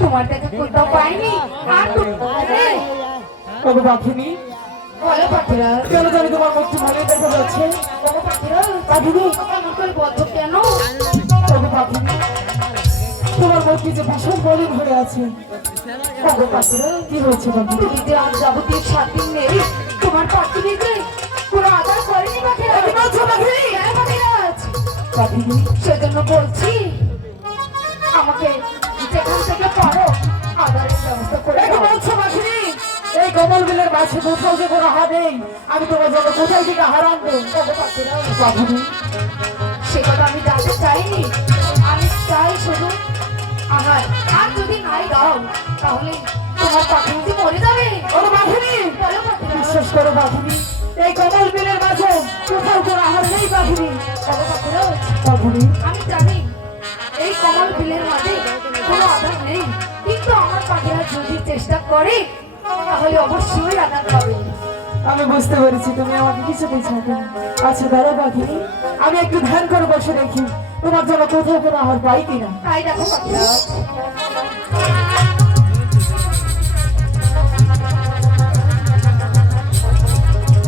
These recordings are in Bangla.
তোমার দেখা কোথাও পাইনি আর তবে পাখিনি বলো পাখিরা কেন জানি তোমার মুখটি ভালোই দেখা যাচ্ছে। বলো পাখিরা পাখিনি আমার করে বদ্ধ কেন? তবে পাখিনি তোমার মুখটি যে ভীষণ মলিন হয়ে আছে। বলো পাখিরা কি হয়েছে পাখিনি? তুমি যে আজ যাবতীয় 7 দিন নেই তোমার পাখিনি যে পুরো আদার করেনি পাখিরা। কি বলছো পাখিনি? হ্যাঁ পাখিরা পাখিনি সেজন্য বলছি আমাকে যেখান থেকে পারো আদারের ব্যবস্থা করে কি বলছো পাখিনি? এই কমল বিলের মাঝে কোথাও যে কোনো হাত নেই, আমি তোমার জন্য কোথায় থেকে আহার আনবো? পাখিনি সে কথা আমি জানতে চাইনি, আমি চাই শুধু আহার। আর যদি নাই দাও তাহলে তোমার পাখিনি যে মরে যাবে। ওরে পাখিনি বলো পাখিরা বিশ্বাস করো পাখিনি, এই কমল বিলের মাঝে কোথাও কোনো আহার নেই পাখিনি। বলো পাখিরা পাখিনি আমি জানি এই কমল বিলের মাঝে কোনো আধার নেই, কিন্তু আমার পাখিরা যদি চেষ্টা করে তাহলে অবশ্যই আধার পাবে। আমি বুঝতে পেরেছি তুমি আমাকে কিছুতেই ছাড়বে না। আচ্ছা দাঁড়া পাখিনি, আমি একটু ধ্যান করে বসে দেখি তোমার জন্য কোথাও কোনো আহার পাই কিনা। তাই দেখো পাখিরা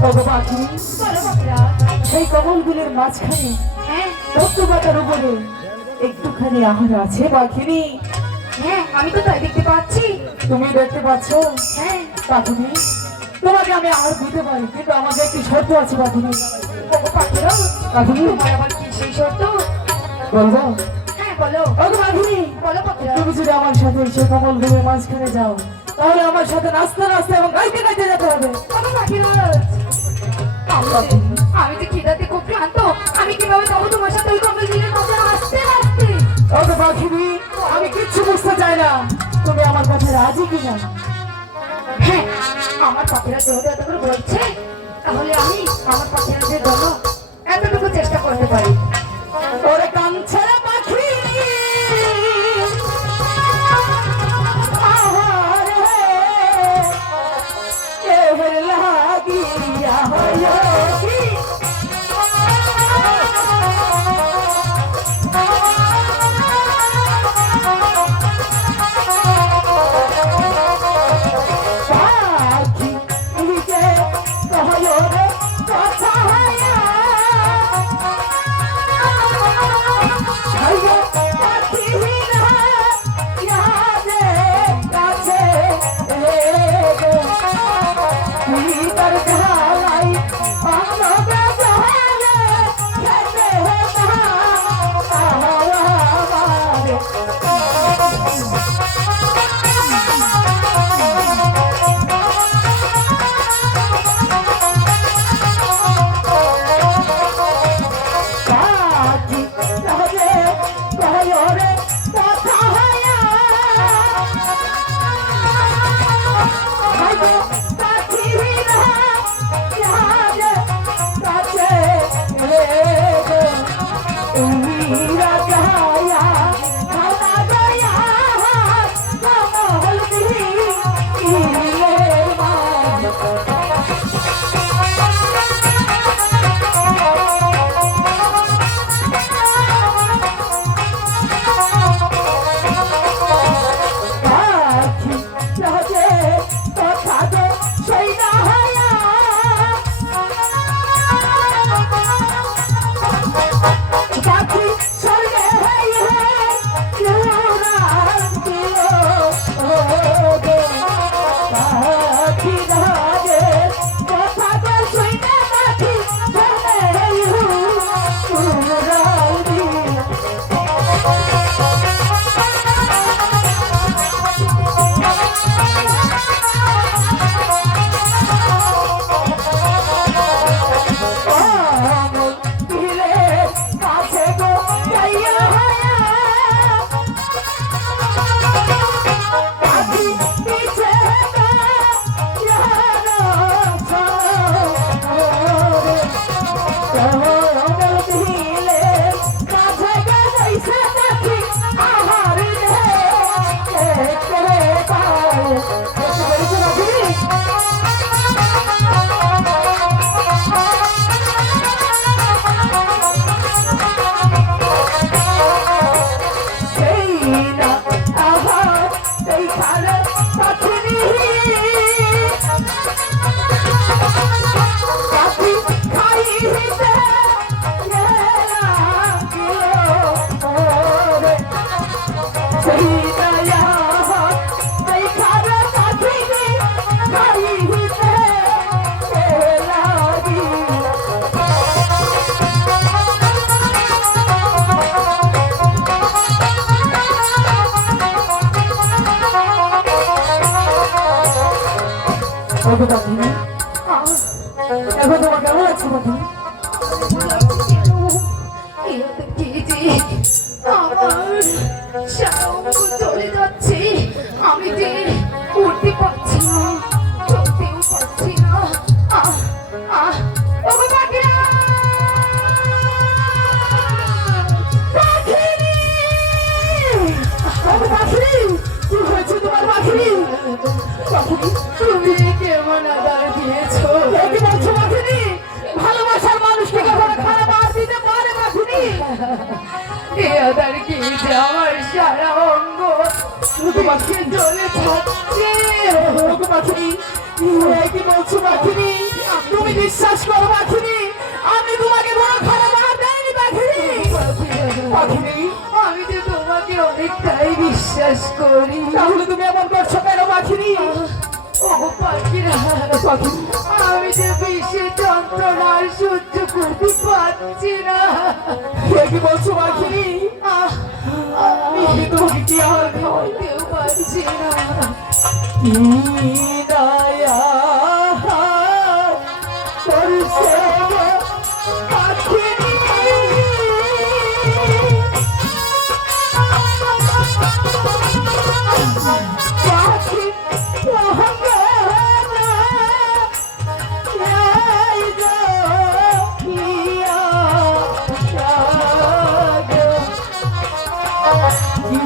ওগো পাখিনি, বলো পাখিরা সেই কমল বিলের মাঝখানে হ্যাঁ পদ্মপাতার উপরে একটুখানি আহার আছে পাখিনি। হ্যাঁ আমি তো তাই দেখতে পাচ্ছি। তুমি দেখতে পাচ্ছ? হ্যাঁ পাখিনি তোমাকে আমি আহার দিতে পারি, কিন্তু আমাকে একটি শর্ত আছে পাখিনি। ওগো পাখিরা পাখিনি তোমার আবার কি সেই শর্ত? বলবো? হ্যাঁ বলো ওগো পাখিনি, বলো পাখিরা তুমি যদি আমার সাথে সেই কমল বিলের মাঝখানে যাও তাহলে আমার সাথে নাচতে নাচতে এবং গাইতে গাইতে যেতে হবে। ওগো পাখিরা আমি যে খিদাতে খুব ক্লান্ত, আমি কিভাবে যাবো তোমার সাথে ওই কমল বিলের মধ্যে আসতে আসতে? ওগো পাখিনি, আমি কিচ্ছু বুঝতে চাই না, তুমি আমার কথা রাজি কিনা। হ্যাঁ আমার পাখিরা যেহেতু এত করে বলছে তাহলে আমি আমার পাখিরা যে জন্য এতটুকু চেষ্টা করতে পারি। ওরে কাঞ্চরা পাখি আহারে এহের লাগিয়া হয়ছি পাখি যে কহয় রে কথা হয়া হইয়া পাখি না ইয়াদে কাছে রে গো তুই তার ঢালাই আমরা বেজালে খেতে না আমারে পাখি কাজে কহরে কথা হয়া হাইগো পাখি না ইয়াদে কাছে রে গো উইরা গায়া খানা গায়া বলছো পাখিনি? তুমি বিশ্বাস করো পাখিনি, আমি তোমাকে বড় খারাপ আর দেয়নি পাখিনি। পাখিনি, আমি তো তোমাকে অনেকটাই বিশ্বাস করি। তাহলে তুমি এমন করছো কেন পাখিনি? ও পাখিরা, পাখিনি, আমি যে বিষে যন্ত্রণা আর সহ্য করতে পারছি না। কে কি বলছো পাখিনি? আহ, আমি তোমাকে কি আর খাওয়াই? কেউ পারছি না। কি দয়া করছে পাখিনি? পাখি অহংকার এই দেখিয়া সাগ কি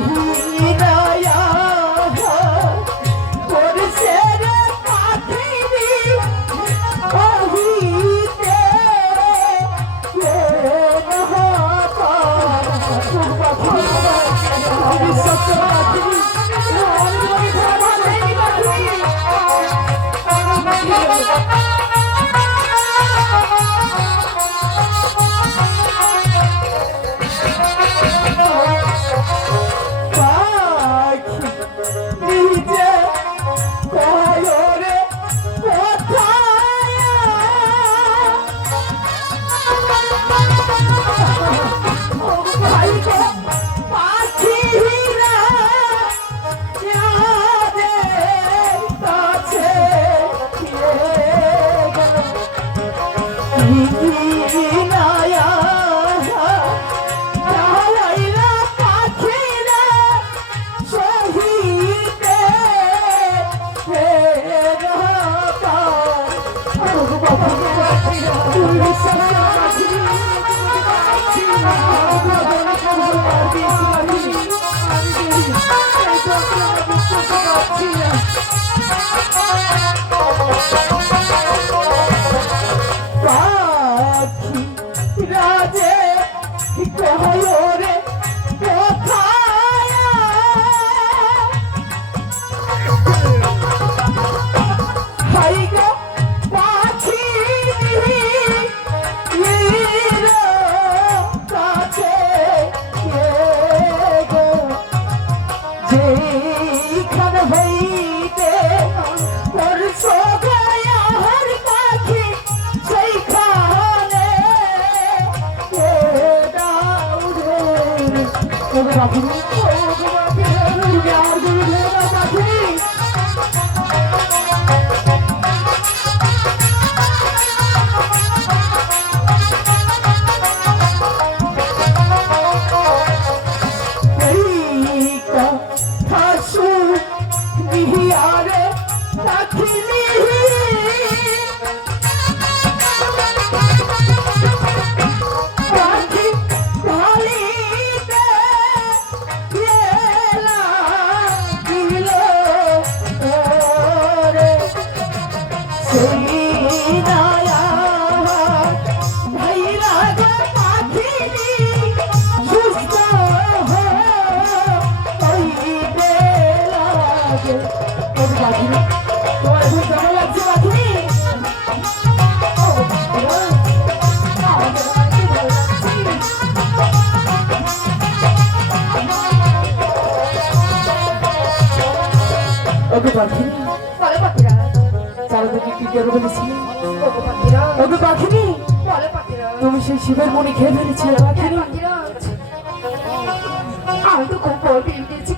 দয়া করছে রে পাখিনি কহিতে কে নহাতা বিশ্বাস করো পাখিনি, আমি তোমাকে খারাপ আর দেয়নি পাখিনি। পাখি নিজে কয়রে কোথায় পাখিরা যাদের কাছে নায়া যাইলা পাখিরা শহীদে পাখি রাজে কহরে কোথায় হাই গো পাখি নীর কাছে কে গো যেখান হইতে পরশ গয়ার পাখি সেইখানে কে দাউরে ও পাখি ও পাখি তুমি আর গুরু দেবা পাখি থাসু নিহিয়ারে পাখিনি পাখি ঢালিতে গেলা দিল ওরে সেই নায়া ভাইরা গো পাখিনি সুস্থ হইতে লাগে। ও পাখিনি, তোমার খুব ভালো লাগছে পাখিনি? ওকে পাখিনি, বলো পাখিরা, চারদিকে কি করে বলেছিলে? ও পাখিরা, ওকে পাখিনি, বলো পাখিরা, তুমি সেই শিবের মনে খেয়ে ফেলেছিলে হ্যাঁ পাখিনি। পাখিরা, আমি তো খুব বড় পেয়ে গেছি।